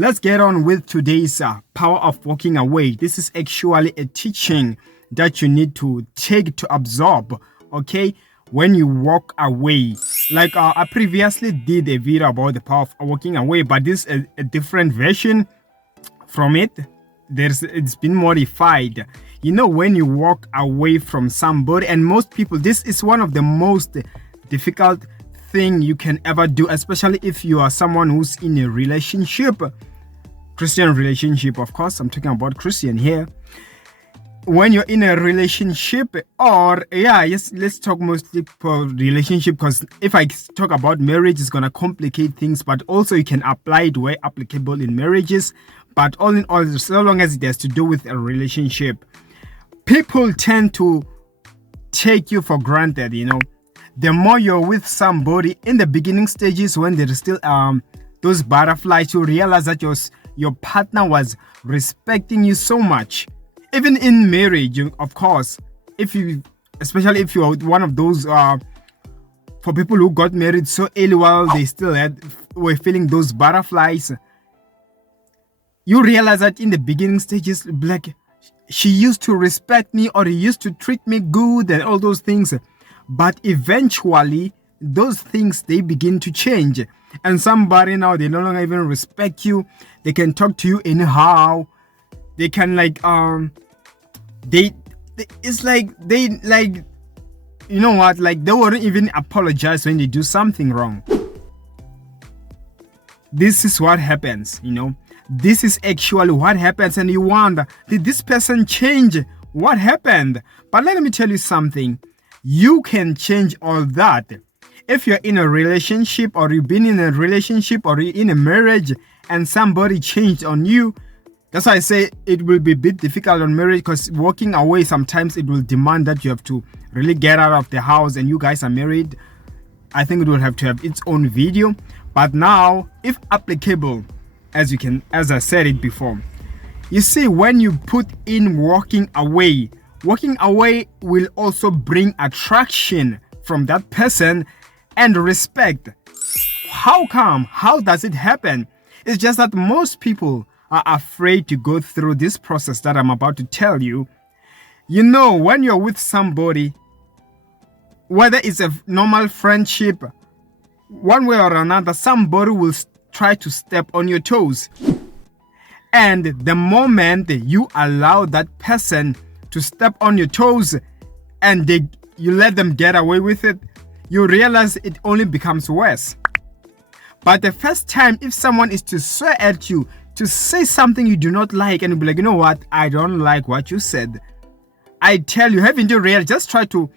let's get on with today's power of walking away. This is actually a teaching that you need to take to absorb, okay, when you walk away. Like I previously did a video about the power of walking away, but this is a different version from it. It's been modified. You know, when you walk away from somebody, and most people, this is one of the most difficult thing you can ever do, especially if you are someone who's in a relationship, Christian relationship, of course. I'm talking about Christian here. When you're in a relationship, or yes, let's talk mostly for relationship, because if I talk about marriage, it's gonna complicate things, but also you can apply it where applicable in marriages. But all in all, so long as it has to do with a relationship, people tend to take you for granted. You know, the more you're with somebody in the beginning stages, when there is still those butterflies, you realize that your partner was respecting you so much. Even in marriage, of course, especially if you're one of those for people who got married so early while they still were feeling those butterflies, you realize that in the beginning stages, like, she used to respect me, or he used to treat me good and all those things. But eventually, those things, they begin to change. And somebody now, they no longer even respect you. They can talk to you anyhow. They can it's like you know what, like they wouldn't even apologize when they do something wrong. This is what happens, you know. This is actually what happens, and you wonder, did this person change? What happened? But let me tell you something. You can change all that. If you're in a relationship, or you've been in a relationship, or you're in a marriage, and somebody changed on you, that's why I say it will be a bit difficult on marriage, because walking away, sometimes it will demand that you have to really get out of the house, and you guys are married. I think it will have to have its own video. But now, if applicable, as I said it before, you see, when you put in walking away will also bring attraction from that person and respect. How come? How does it happen? It's just that most people are afraid to go through this process that I'm about to tell you. You know, when you're with somebody, whether it's a normal friendship, one way or another, somebody will try to step on your toes. And the moment you allow that person to step on your toes and you let them get away with it, you realize it only becomes worse. But the first time, if someone is to swear at you, to say something you do not like, and you'll be like, you know what, I don't like what you said, I tell you, having to realize, just try to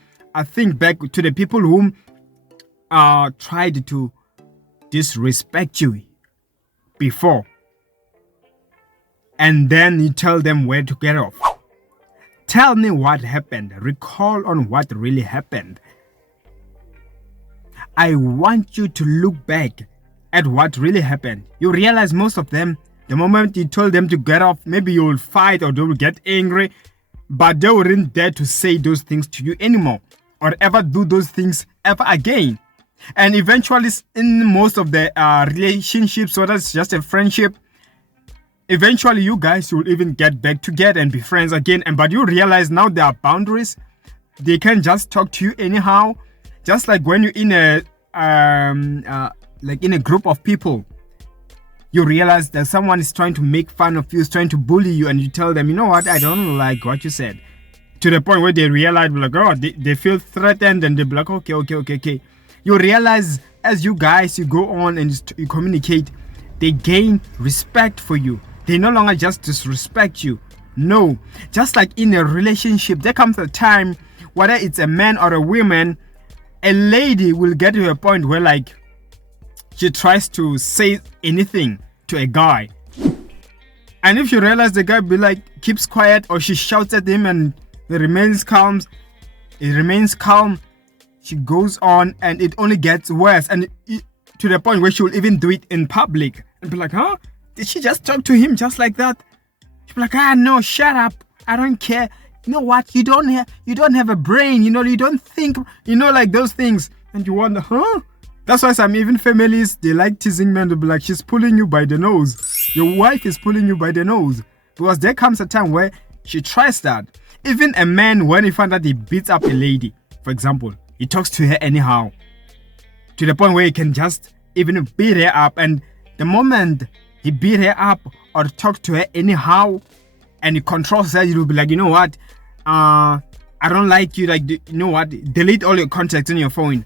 think back to the people whom tried to disrespect you before, and then you tell them where to get off. Tell me what happened. Recall on what really happened. I want you to look back at what really happened. You realize most of them, the moment you told them to get off, maybe you will fight or they will get angry, but they wouldn't dare to say those things to you anymore, or ever do those things ever again. And eventually, in most of the relationships, whether it's just a friendship, eventually you guys will even get back together and be friends again. But you realize now there are boundaries. They can't just talk to you anyhow. Just like when you're in a group of people, you realize that someone is trying to make fun of you, is trying to bully you, and you tell them, you know what, I don't like what you said. To the point where they realize, like, oh, they feel threatened, and they're like, okay. You realize as you guys, you go on and you communicate, they gain respect for you. They no longer just disrespect you. No. Just like in a relationship, there comes a time, whether it's a man or a woman, a lady will get to a point where, like, she tries to say anything to a guy. And if you realize the guy keeps quiet, or she shouts at him and he remains calm, she goes on, and it only gets worse, and to the point where she will even do it in public and be like, huh? Did she just talk to him just like that? She'll be like, no, shut up. I don't care. You know what? You don't have a brain. You know, you don't think, like those things. And you wonder, huh? That's why some even families, they like teasing men to be like, she's pulling you by the nose. Your wife is pulling you by the nose. Because there comes a time where she tries that. Even a man, when he finds that he beats up a lady, for example, he talks to her anyhow, to the point where he can just even beat her up. And the moment he beat her up or talks to her anyhow, and he controls her, you'll be like, you know what? I don't like you. Like, you know what? Delete all your contacts on your phone.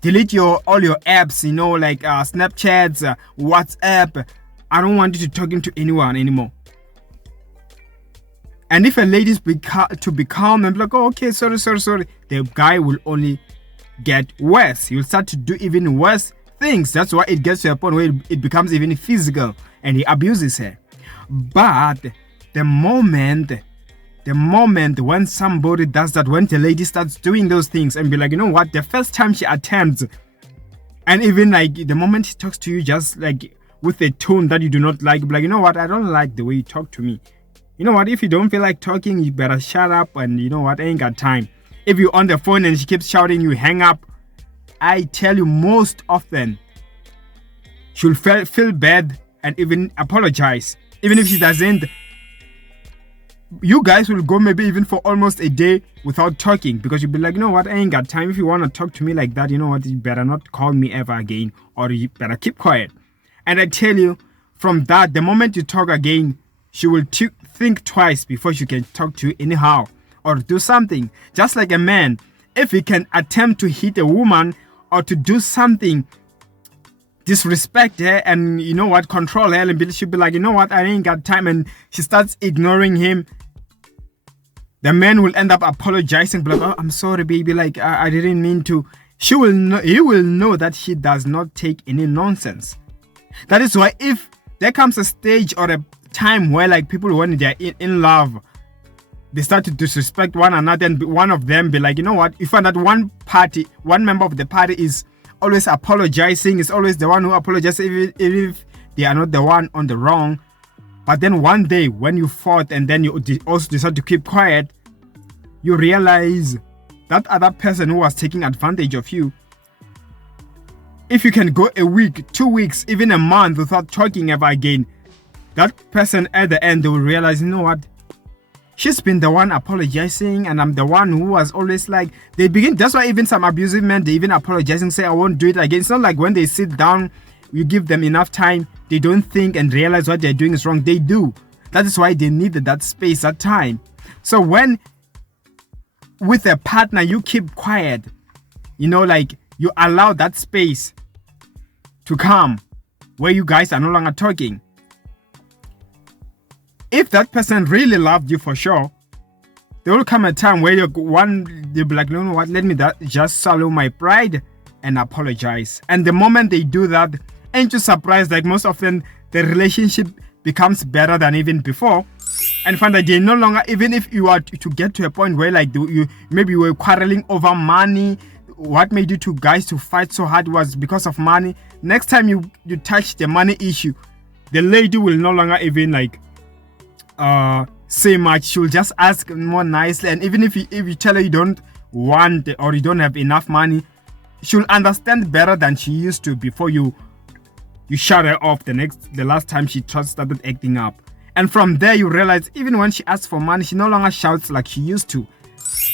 Delete all your apps, you know, like Snapchats, WhatsApp. I don't want you to talking to anyone anymore. And if a lady's to be calm and be like, oh, okay, sorry, the guy will only get worse. He'll start to do even worse things. That's why it gets to a point where it becomes even physical and he abuses her. But the moment when somebody does that, when the lady starts doing those things and be like, you know what, the first time she attempts, and even like the moment she talks to you just like with a tone that you do not like, be like, you know what, I don't like the way you talk to me. You know what, if you don't feel like talking, you better shut up, and you know what, I ain't got time. If you're on the phone and she keeps shouting, you hang up. I tell you, most often she'll feel bad and even apologize. Even if she doesn't, you guys will go maybe even for almost a day without talking, because you'll be like, you know what, I ain't got time. If you want to talk to me like that, you know what, you better not call me ever again, or you better keep quiet. And I tell you, from that, the moment you talk again, she will think twice before she can talk to you anyhow or do something. Just like a man, if he can attempt to hit a woman or to do something, disrespect her and, you know what, control her, and she'll be like, you know what, I ain't got time, and she starts ignoring him, the man will end up apologizing, be like, oh, I'm sorry, baby, like I didn't mean to. He will know that she does not take any nonsense. That is why if there comes a stage or a time where like people, when they're in love, they start to disrespect one another, and one of them be like, you know what, you find that one member of the party is always apologizing, is always the one who apologizes, even if they are not the one on the wrong. But then one day when you fought and then you also decide to keep quiet, you realize that other person who was taking advantage of you, if you can go a week, 2 weeks, even a month without talking ever again, that person at the end, they will realize, you know what, she's been the one apologizing, and I'm the one who was always like, that's why even some abusive men, they even apologizing, say, I won't do it again. It's not like when they sit down, you give them enough time, they don't think and realize what they're doing is wrong. They do. That is why they needed that space, that time. So when with a partner, you keep quiet, you know, like you allow that space to come where you guys are no longer talking. If that person really loved you for sure, there will come a time where they'll be like, no, what, let me just swallow my pride and apologize. And the moment they do that, ain't you surprised, like most often the relationship becomes better than even before, and find that they no longer, even if you are to get to a point where like you maybe were quarreling over money, what made you two guys to fight so hard was because of money. Next time you touch the money issue, the lady will no longer even like say much. She'll just ask more nicely, and even if you tell her you don't want or you don't have enough money, she'll understand better than she used to before you shut her off the last time she just started acting up. And from there you realize even when she asks for money, she no longer shouts like she used to.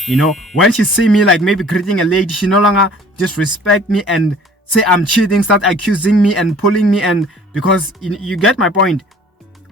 You know, when she see me like maybe greeting a lady, she no longer disrespect me and say I'm cheating, start accusing me and pulling me, and because you get my point.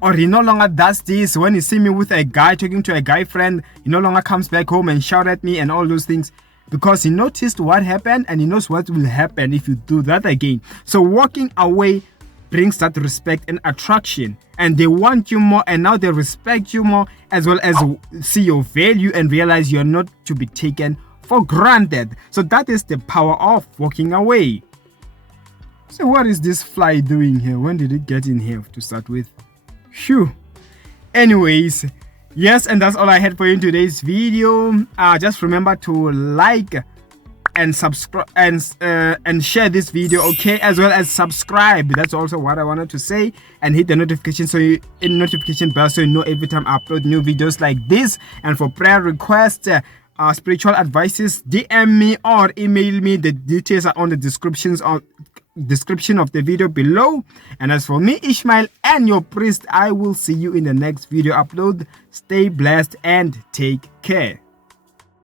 Or he no longer does this. When he see me with a guy talking to a guy friend, he no longer comes back home and shout at me and all those things, because he noticed what happened and he knows what will happen if you do that again. So walking away brings that respect and attraction, and they want you more, and now they respect you more, as well as see your value and realize you're not to be taken for granted. So that is the power of walking away. So what is this fly doing here? When did it get in here to start with? Phew. Anyways, yes, and that's all I had for you in today's video. Just remember to like and subscribe and share this video, okay, as well as subscribe. That's also what I wanted to say, and hit the notification notification bell so you know every time I upload new videos like this. And for prayer requests, spiritual advices, DM me or email me. The details are on the description of the video below. And as for me, Ishmael, and your priest, I will see you in the next video upload. Stay blessed and take care.